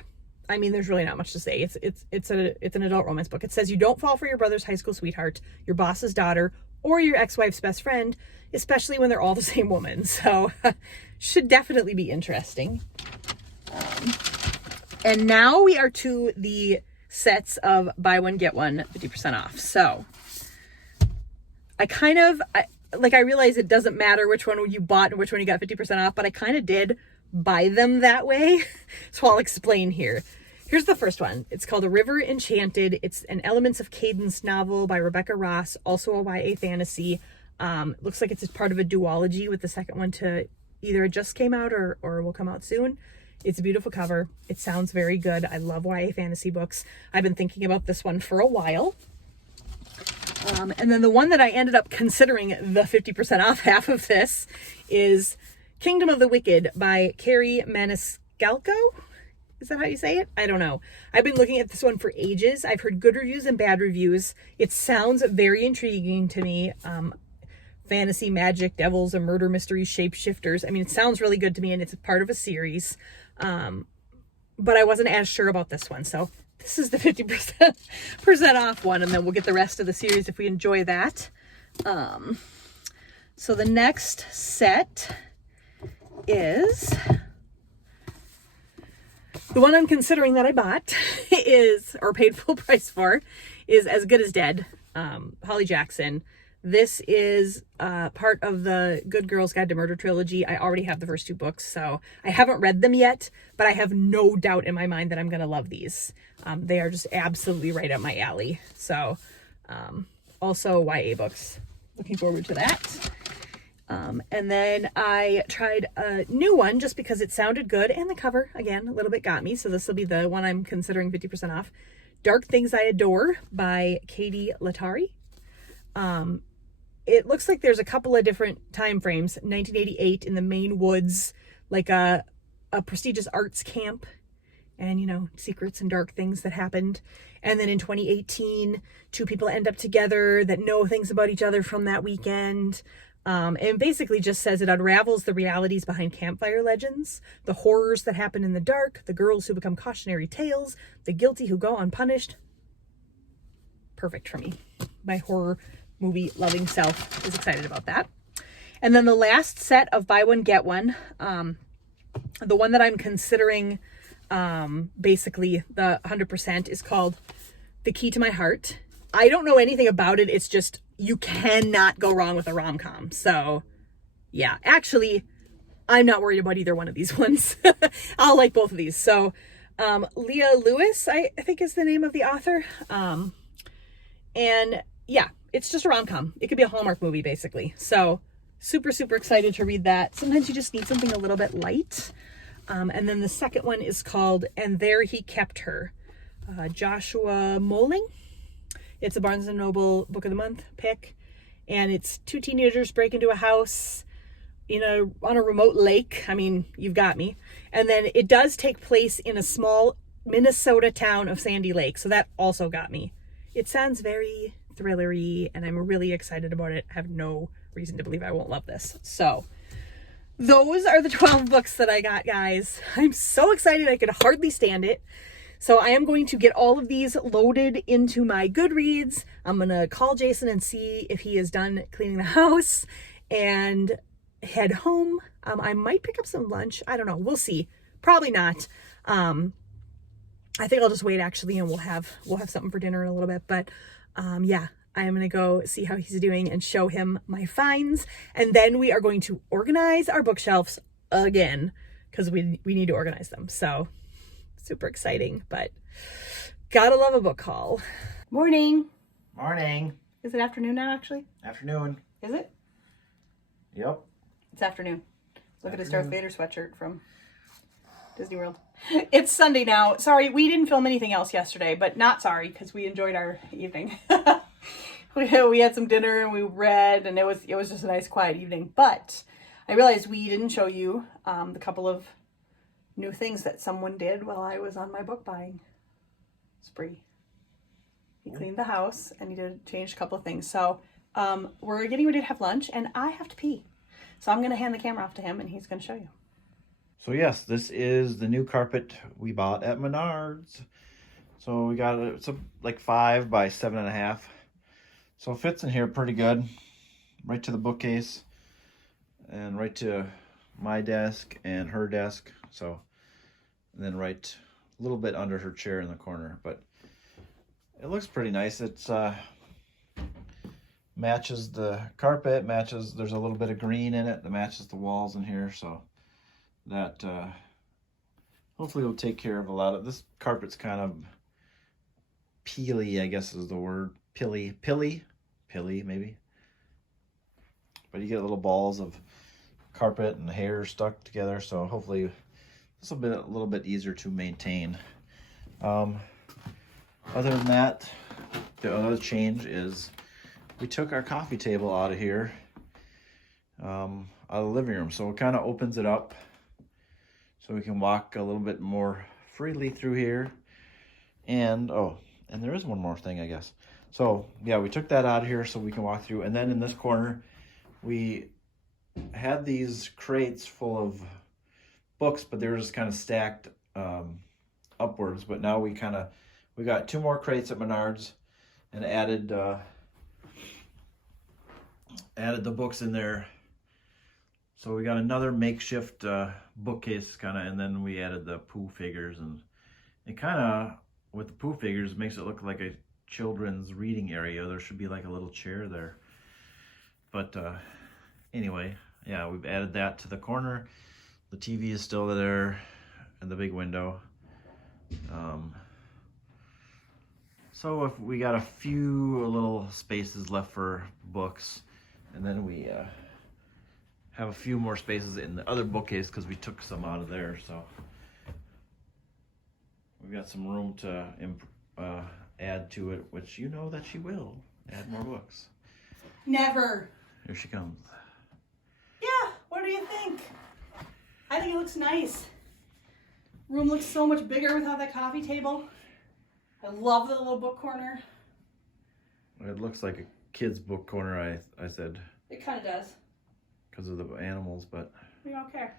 I mean, there's really not much to say. It's an adult romance book. It says you don't fall for your brother's high school sweetheart, your boss's daughter, or your ex-wife's best friend, especially when they're all the same woman. So should definitely be interesting. And now we are to the sets of buy one, get one, 50% off. So I realize it doesn't matter which one you bought and which one you got 50% off, but I kind of did buy them that way. So I'll explain here. Here's the first one. It's called A River Enchanted. It's an Elements of Cadence novel by Rebecca Ross, also a YA fantasy. Looks like it's part of a duology with the second one to either it just came out or will come out soon. It's a beautiful cover. It sounds very good. I love YA fantasy books. I've been thinking about this one for a while. And then the one that I ended up considering the 50% off half of this is Kingdom of the Wicked by Carrie Maniscalco. Is that how you say it? I don't know. I've been looking at this one for ages. I've heard good reviews and bad reviews. It sounds very intriguing to me. Fantasy, magic, devils, and murder mysteries, shapeshifters. I mean, it sounds really good to me, and it's part of a series. But I wasn't as sure about this one. So this is the 50% off one, and then we'll get the rest of the series if we enjoy that. So the next set is the one I'm considering that I bought or paid full price for, is As Good as Dead, Holly Jackson. This is part of the Good Girls Guide to Murder trilogy. I already have the first 2 books, so I haven't read them yet, but I have no doubt in my mind that I'm going to love these. They are just absolutely right up my alley. So also YA books. Looking forward to that. And then I tried a new one just because it sounded good, and the cover, again, a little bit got me. So this will be the one I'm considering 50% off. Dark Things I Adore by Katie Latari. it looks like there's a couple of different time frames. 1988 in the Maine woods, like a prestigious arts camp, and, you know, secrets and dark things that happened. And then in 2018, two people end up together that know things about each other from that weekend. And basically just says it unravels the realities behind campfire legends, the horrors that happen in the dark, the girls who become cautionary tales, the guilty who go unpunished. Perfect for me. My horror movie loving self is excited about that. And then the last set of buy one, get one, the one that I'm considering, basically the 100%, is called The Key to My Heart. I don't know anything about it. It's just, you cannot go wrong with a rom-com. So yeah, actually, I'm not worried about either one of these ones. I'll like both of these. So Leah Lewis, I think is the name of the author. And yeah, it's just a rom-com. It could be a Hallmark movie, basically. So super, super excited to read that. Sometimes you just need something a little bit light. And then the second one is called And There He Kept Her. Joshua Moling. It's a Barnes & Noble Book of the Month pick. And it's two teenagers break into a house on a remote lake. I mean, you've got me. And then it does take place in a small Minnesota town of Sandy Lake. So that also got me. It sounds very thrillery, and I'm really excited about it. I have no reason to believe I won't love this. So those are the 12 books that I got, guys. I'm so excited. I could hardly stand it. So I am going to get all of these loaded into my Goodreads. I'm going to call Jason and see if he is done cleaning the house and head home. I might pick up some lunch. I don't know. We'll see. Probably not. I think I'll just wait, actually, and we'll have something for dinner in a little bit. But yeah, I am going to go see how he's doing and show him my finds. And then we are going to organize our bookshelves again, because we need to organize them. So super exciting, but gotta love a book haul. Morning. Morning. Is it afternoon now, actually? Afternoon. Is it? Yep. It's afternoon. Look at his Darth Vader sweatshirt from Disney World. It's Sunday now. Sorry, we didn't film anything else yesterday, but not sorry, because we enjoyed our evening. we had some dinner and we read, and it was just a nice quiet evening. But I realized we didn't show you the couple of new things that someone did while I was on my book buying spree. He cleaned the house and he did change a couple of things. So we're getting ready to have lunch, and I have to pee. So I'm going to hand the camera off to him, and he's going to show you. So yes, this is the new carpet we bought at Menards. So we got it's like 5 by 7.5. So it fits in here pretty good. Right to the bookcase and right to my desk and her desk. So, and then right a little bit under her chair in the corner, but it looks pretty nice. It's matches the carpet, there's a little bit of green in it that matches the walls in here, so that hopefully will take care of a lot of this. Carpet's kind of peely, I guess is the word. Pilly maybe. But you get little balls of carpet and hair stuck together, so hopefully this will be a little bit easier to maintain. Other than that, the other change is we took our coffee table out of here, out of the living room, so it kind of opens it up so we can walk a little bit more freely through here. And and there is one more thing, I guess. So yeah, we took that out of here so we can walk through. And then in this corner, we had these crates full of books, but they were just kind of stacked upwards. But now we got 2 more crates at Menards and added the books in there. So we got another makeshift bookcase and then we added the Pooh figures, and it kind of, with the Pooh figures, makes it look like a children's reading area. There should be like a little chair there. But anyway, yeah, we've added that to the corner. The TV is still there and the big window. So if we got a few little spaces left for books, and then we have a few more spaces in the other bookcase because we took some out of there. So we've got some room to add to it, which you know that she will add more books. Never. Here she comes. Yeah, what do you think? I think it looks nice. Room looks so much bigger without that coffee table. I love the little book corner. It looks like a kid's book corner, I said, It kind of does. because of the animals, but We don't care.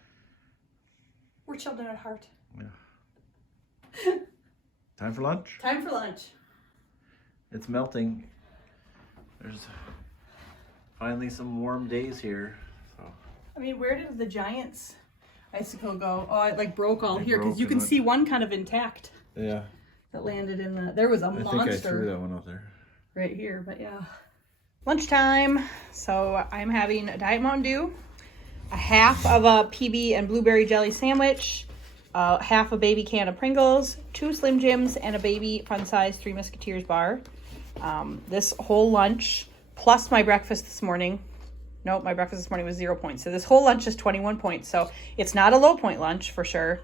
We're children at heart. yeah. Time for lunch? Time for lunch. It's melting. There's finally some warm days here. So I mean, where did the Giants icicle go? Oh, it like broke all It here because broke you can and see one kind of intact yeah, that landed in the. There was a I think I threw monster that one out there. right here, but yeah. Lunchtime. So I'm having a Diet Mountain Dew, a half of a PB and blueberry jelly sandwich, half a baby can of Pringles, 2 Slim Jims, and a baby fun size 3 Musketeers bar. This whole lunch plus my breakfast this morning. Nope, my breakfast this morning was 0 points. So this whole lunch is 21 points. So it's not a low point lunch for sure,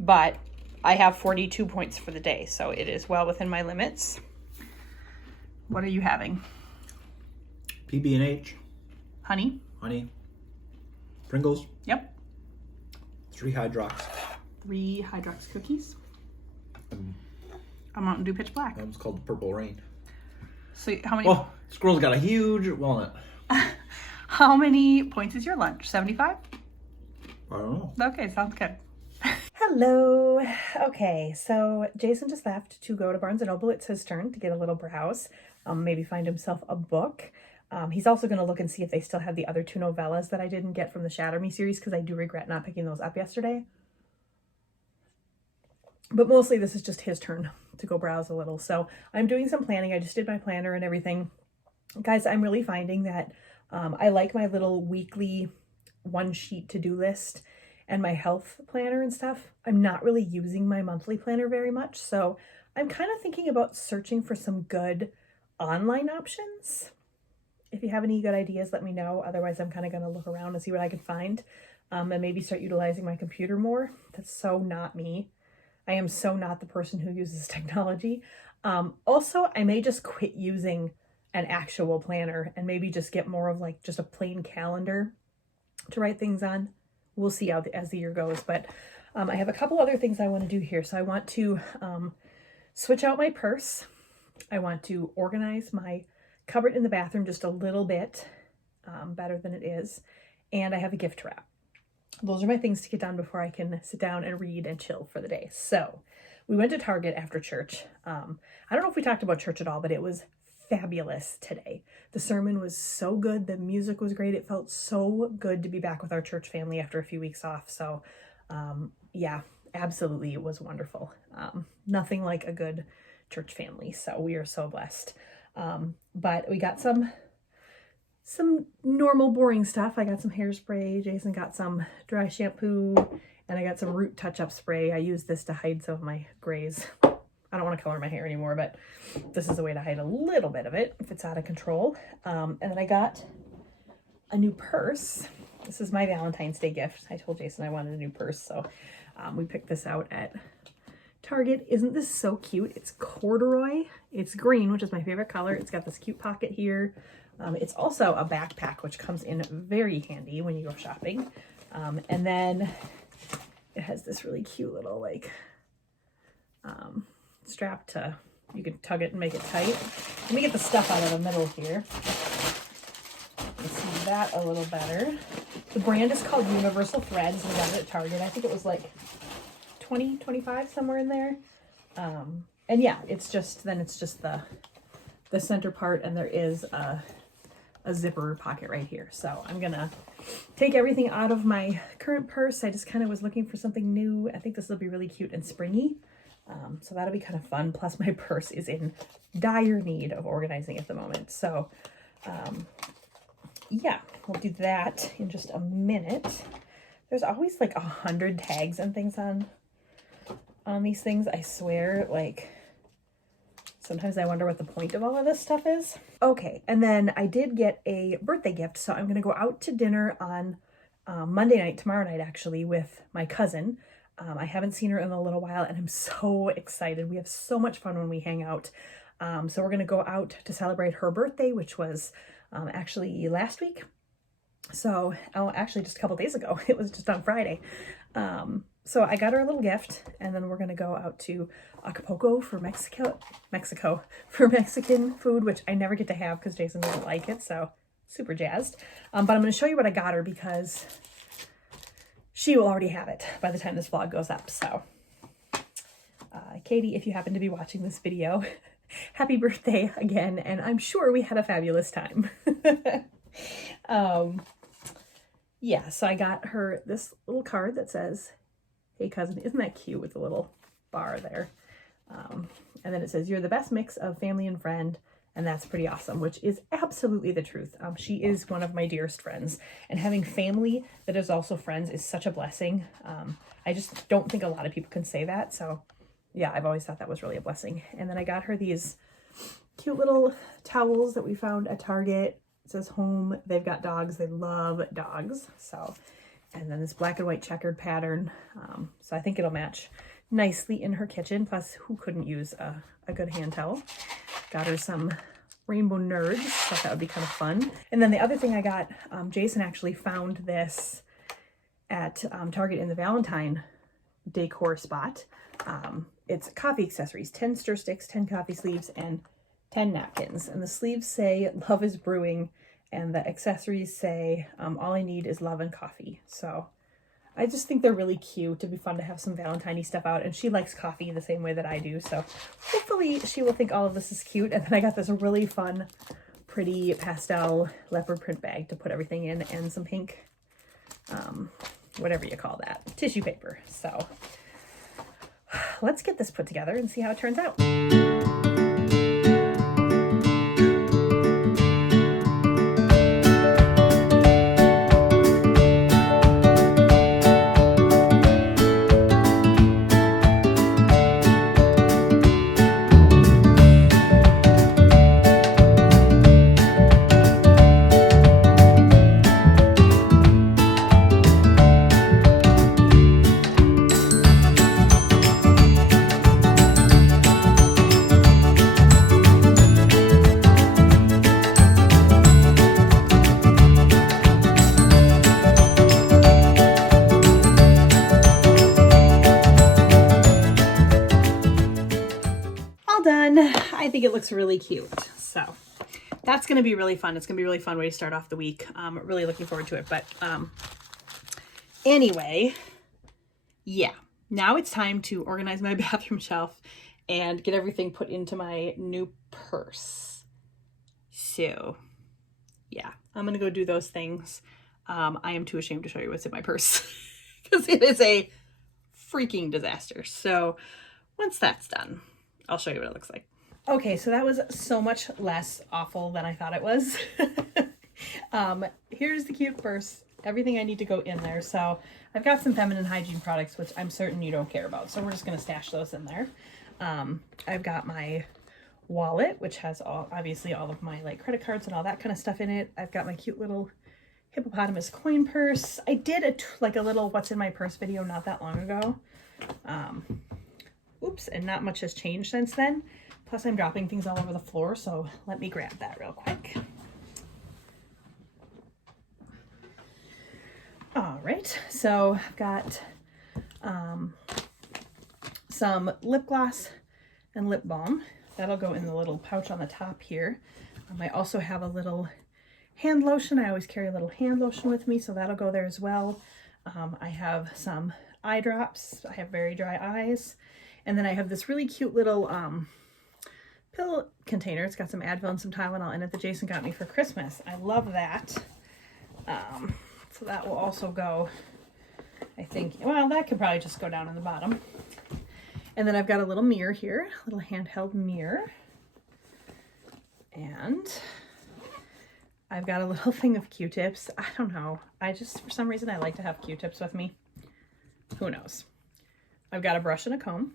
but I have 42 points for the day. So it is well within my limits. What are you having? PB&H, Honey? honey, Pringles, Yep. 3 Hydrox. 3 Hydrox cookies. A Mountain Dew Pitch Black. That one's called the Purple Rain. So how many Oh, squirrel's got a huge walnut. how many points is your lunch? 75? I don't know. Okay, sounds good. Hello. Okay, so Jason just left to go to Barnes & Noble. It's his turn to get a little browse, maybe find himself a book. He's also going to look and see if they still have the other 2 novellas that I didn't get from the Shatter Me series, because I do regret not picking those up yesterday. But mostly this is just his turn to go browse a little. So I'm doing some planning. I just did my planner and everything. Guys, I'm really finding that I like my little weekly 1-sheet to-do list and my health planner and stuff. I'm not really using my monthly planner very much. So I'm kind of thinking about searching for some good online options. If you have any good ideas, let me know. Otherwise, I'm kind of going to look around and see what I can find, and maybe start utilizing my computer more. That's so not me. I am so not the person who uses technology. Also, I may just quit using an actual planner and maybe just get more of like just a plain calendar to write things on. We'll see how as the year goes. But I have a couple other things I want to do here. So I want to switch out my purse. I want to organize my cupboard in the bathroom just a little bit better than it is. And I have a gift wrap. Those are my things to get done before I can sit down and read and chill for the day. So we went to Target after church. I don't know if we talked about church at all, but it was fabulous today. The sermon was so good. The music was great. It felt so good to be back with our church family after a few weeks off. So yeah, absolutely. It was wonderful. Nothing like a good church family. So we are so blessed. But we got some normal boring stuff. I got some hairspray. Jason got some dry shampoo, and I got some root touch-up spray. I use this to hide some of my grays. I don't want to color my hair anymore, but this is a way to hide a little bit of it if it's out of control. And then I got a new purse. This is my Valentine's Day gift. I told Jason I wanted a new purse, so we picked this out at Target. Isn't this so cute? It's corduroy. It's green, which is my favorite color. It's got this cute pocket here. It's also a backpack, which comes in very handy when you go shopping. And then it has this really cute little like strap to, you can tug it and make it tight. Let me get the stuff out of the middle here. You can see that a little better. The brand is called Universal Threads. We got it at Target. I think it was like $20, $25, somewhere in there. And yeah, it's just the center part, and there is a zipper pocket right here. So I'm gonna take everything out of my current purse. I just kind of was looking for something new. I think this will be really cute and springy. So that'll be kind of fun. Plus my purse is in dire need of organizing at the moment. So yeah, we'll do that in just a minute. There's always like 100 tags and things on these things. I swear, like, sometimes I wonder what the point of all of this stuff is. Okay, and then I did get a birthday gift, so I'm going to go out to dinner on Monday night, tomorrow night actually, with my cousin. I haven't seen her in a little while, and I'm so excited. We have so much fun when we hang out. So we're going to go out to celebrate her birthday, which was actually last week. So, actually just a couple days ago. It was just on Friday. So I got her a little gift, and then we're going to go out to Acapulco for Mexico for Mexican food, which I never get to have because Jason doesn't like it. So super jazzed. But I'm going to show you what I got her because she will already have it by the time this vlog goes up. So Katie, if you happen to be watching this video, happy birthday again. And I'm sure we had a fabulous time. Yeah, so I got her this little card that says, "Hey cousin," isn't that cute with the little bar there? And then it says, "You're the best mix of family and friend," and that's pretty awesome, which is absolutely the truth. She is one of my dearest friends, and having family that is also friends is such a blessing. I just don't think a lot of people can say that, so yeah, I've always thought that was really a blessing. And then I got her these cute little towels that we found at Target. It says home. They've got dogs. They love dogs. So, and then this black and white checkered pattern. So I think it'll match nicely in her kitchen. Plus, who couldn't use a good hand towel? Got her some Rainbow Nerds. Thought that would be kind of fun. And then the other thing I got, Jason actually found this at Target in the Valentine decor spot. It's coffee accessories, 10 stir sticks, 10 coffee sleeves, and 10 napkins, and the sleeves say "Love is brewing," and the accessories say "All I need is love and coffee." So I just think they're really cute. It'd be fun to have some Valentine-y stuff out, and she likes coffee the same way that I do, so hopefully she will think all of this is cute. And then I got this really fun, pretty pastel leopard print bag to put everything in, and some pink, whatever you call that, tissue paper. So let's get this put together and see how it turns out. I think it looks really cute. So that's going to be really fun. It's going to be a really fun way to start off the week. Really looking forward to it. But anyway, yeah, now it's time to organize my bathroom shelf and get everything put into my new purse. So yeah, I'm going to go do those things. I am too ashamed to show you what's in my purse because it is a freaking disaster. So once that's done, I'll show you what it looks like. Okay, so that was so much less awful than I thought it was. Here's the cute purse. Everything I need to go in there. So I've got some feminine hygiene products, which I'm certain you don't care about. So we're just going to stash those in there. I've got my wallet, which has obviously all of my like credit cards and all that kind of stuff in it. I've got my cute little hippopotamus coin purse. I did a little what's in my purse video not that long ago. Oops, and not much has changed since then. Plus I'm dropping things all over the floor, so let me grab that real quick. All right, so I've got some lip gloss and lip balm. That'll go in the little pouch on the top here. I also have a little hand lotion. I always carry a little hand lotion with me, so that'll go there as well. I have some eye drops. I have very dry eyes. And then I have this really cute little pill container. It's got some Advil and some Tylenol in it that Jason got me for Christmas. I love that. So that will also go, I think, well, that could probably just go down in the bottom. And then I've got a little mirror here, a little handheld mirror. And I've got a little thing of Q-tips. I don't know. For some reason, I like to have Q-tips with me. Who knows? I've got a brush and a comb.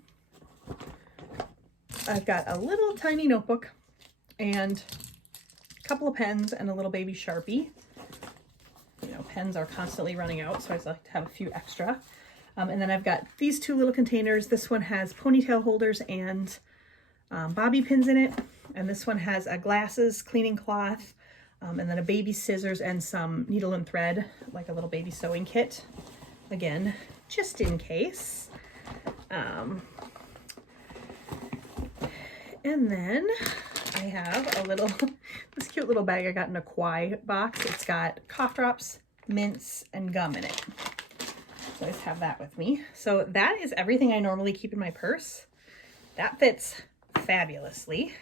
I've got a little tiny notebook and a couple of pens and a little baby Sharpie. You know, pens are constantly running out, so I like to have a few extra. And then I've got these two little containers. This one has ponytail holders and bobby pins in it. And this one has a glasses cleaning cloth, And then a baby scissors and some needle and thread, like a little baby sewing kit. Again, just in case. And then I have a little, this cute little bag I got in a Kwai box. It's got cough drops, mints, and gum in it. So I just have that with me. So that is everything I normally keep in my purse. That fits fabulously.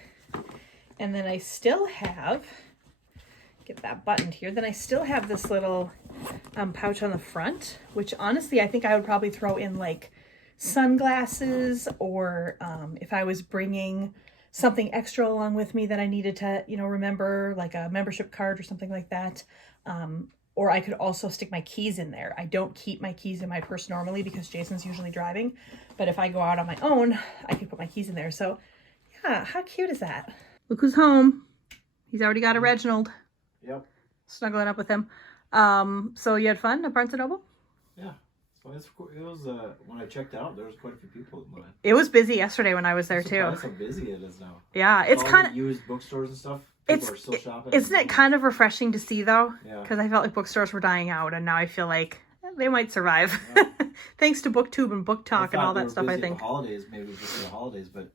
And then I still have, get that buttoned here, then I still have this little pouch on the front, which honestly I think I would probably throw in like sunglasses, or if I was bringing something extra along with me that I needed to, you know, remember, like a membership card or something like that. Or I could also stick my keys in there. I don't keep my keys in my purse normally because Jason's usually driving, but if I go out on my own, I can put my keys in there. So yeah, how cute is that? Look who's home. He's already got a Reginald. Yep. Snuggling up with him. So you had fun at Barnes & Noble? Yeah. So it was when I checked out, there was quite a few people in line. It was busy yesterday when I was there too. That's how busy it is now. Yeah, it's All kind the of used bookstores and stuff. People are still shopping. Isn't it kind of refreshing to see though? Yeah. Because I felt like bookstores were dying out, and now I feel like they might survive. Yeah. Thanks to BookTube and Book Talk and all that stuff, I think. The holidays, maybe just for the holidays, but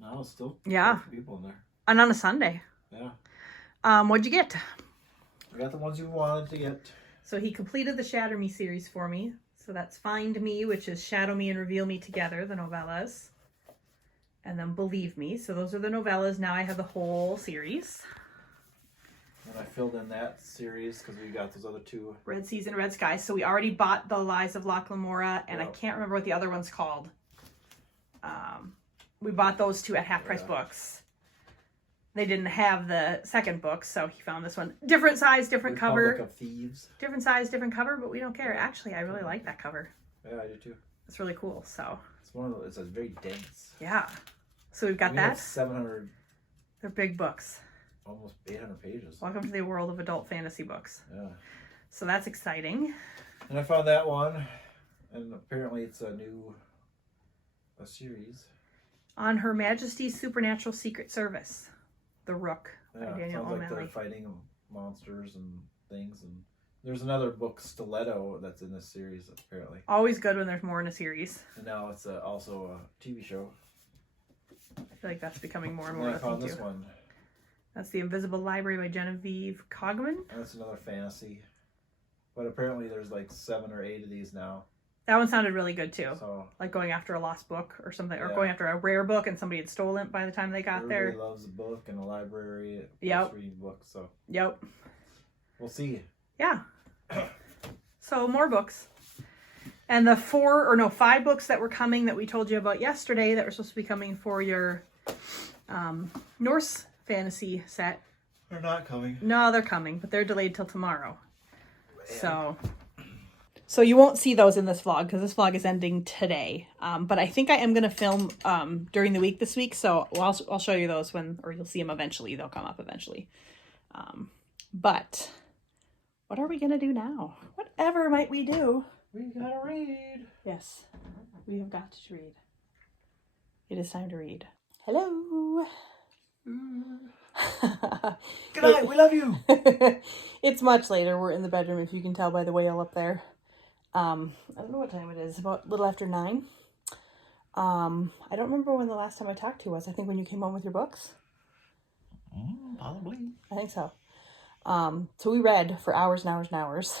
no, it's still Yeah. quite a few people in there. And on a Sunday. Yeah. What'd you get? I got the ones you wanted to get. So he completed the Shatter Me series for me. So that's Find Me, which is Shadow Me and Reveal Me Together, the novellas. And then Believe Me. So those are the novellas. Now I have the whole series. And I filled in that series because we got those other two. Red Seas and Red Skies. So we already bought The Lies of Locke Lamora, and I Yep. can't remember what the other one's called. We bought those two at Half Price Yeah. Books. They didn't have the second book, so he found this one. Different size, different cover. Republic of Thieves. Different size, different cover, but we don't care. Actually, I really like that cover. Yeah, I do too. It's really cool. So, It's one of those. It's very dense. yeah. So we've got We have that. 700, They're big books. almost 800 pages. Welcome to the world of adult fantasy books. Yeah. So that's exciting. And I found that one, and apparently it's a series. On Her Majesty's Supernatural Secret Service, The Rook by Yeah, Daniel sounds like O'Malley. they're fighting monsters and things. And there's another book, Stiletto, that's in this series apparently. Always good when there's more in a series. And now it's also a TV show. I feel like that's becoming more and And more I a found thing this too. one. That's The Invisible Library by Genevieve Cogman. And that's another fantasy. But apparently there's like 7 or 8 of these now. That one sounded really good too. So Like going after a lost book or something, or Yeah. going after a rare book and somebody had stolen it by the time they got everybody there. loves a book and a library. Yep. Loves reading books. So Yep. we'll see. Yeah. So more books. And the 5 books that were coming that we told you about yesterday that were supposed to be coming for your Norse fantasy set. They're not coming. No, they're coming, but they're delayed till tomorrow. So you won't see those in this vlog because this vlog is ending today. But I think I am going to film during the week this week. So I'll show you those or you'll see them eventually. They'll come up eventually. But what are we going to do now? Whatever might we do? We gotta read. Yes, we have got to read. It is time to read. Hello. Good night. We love you. It's much later. We're in the bedroom, if you can tell by the whale up there. I don't know what time it is. About a little after 9. I don't remember when the last time I talked to you was. I think when you came home with your books. Probably. I think so. So we read for hours and hours and hours.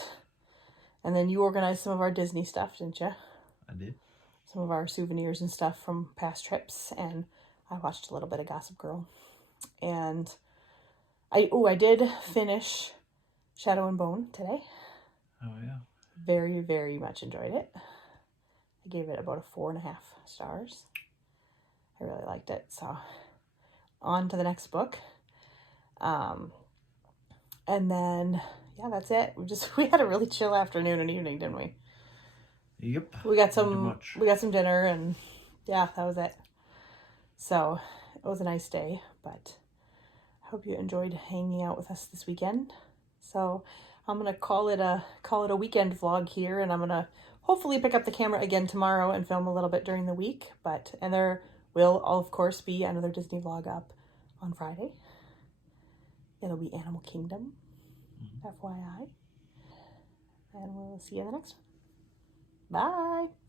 And then you organized some of our Disney stuff, didn't you? I did. Some of our souvenirs and stuff from past trips. And I watched a little bit of Gossip Girl. And I did finish Shadow and Bone today. Oh, yeah. Very, very much enjoyed it. I gave it about a 4.5 stars. I really liked it. So on to the next book. And then, yeah, that's it. We had a really chill afternoon and evening, didn't we? Yep. We got Not too some much. dinner, and yeah, that was it. So it was a nice day, but I hope you enjoyed hanging out with us this weekend. So I'm gonna call it a weekend vlog here, and I'm gonna hopefully pick up the camera again tomorrow and film a little bit during the week. And there will, of course, be another Disney vlog up on Friday. It'll be Animal Kingdom, FYI. And we'll see you in the next one. Bye.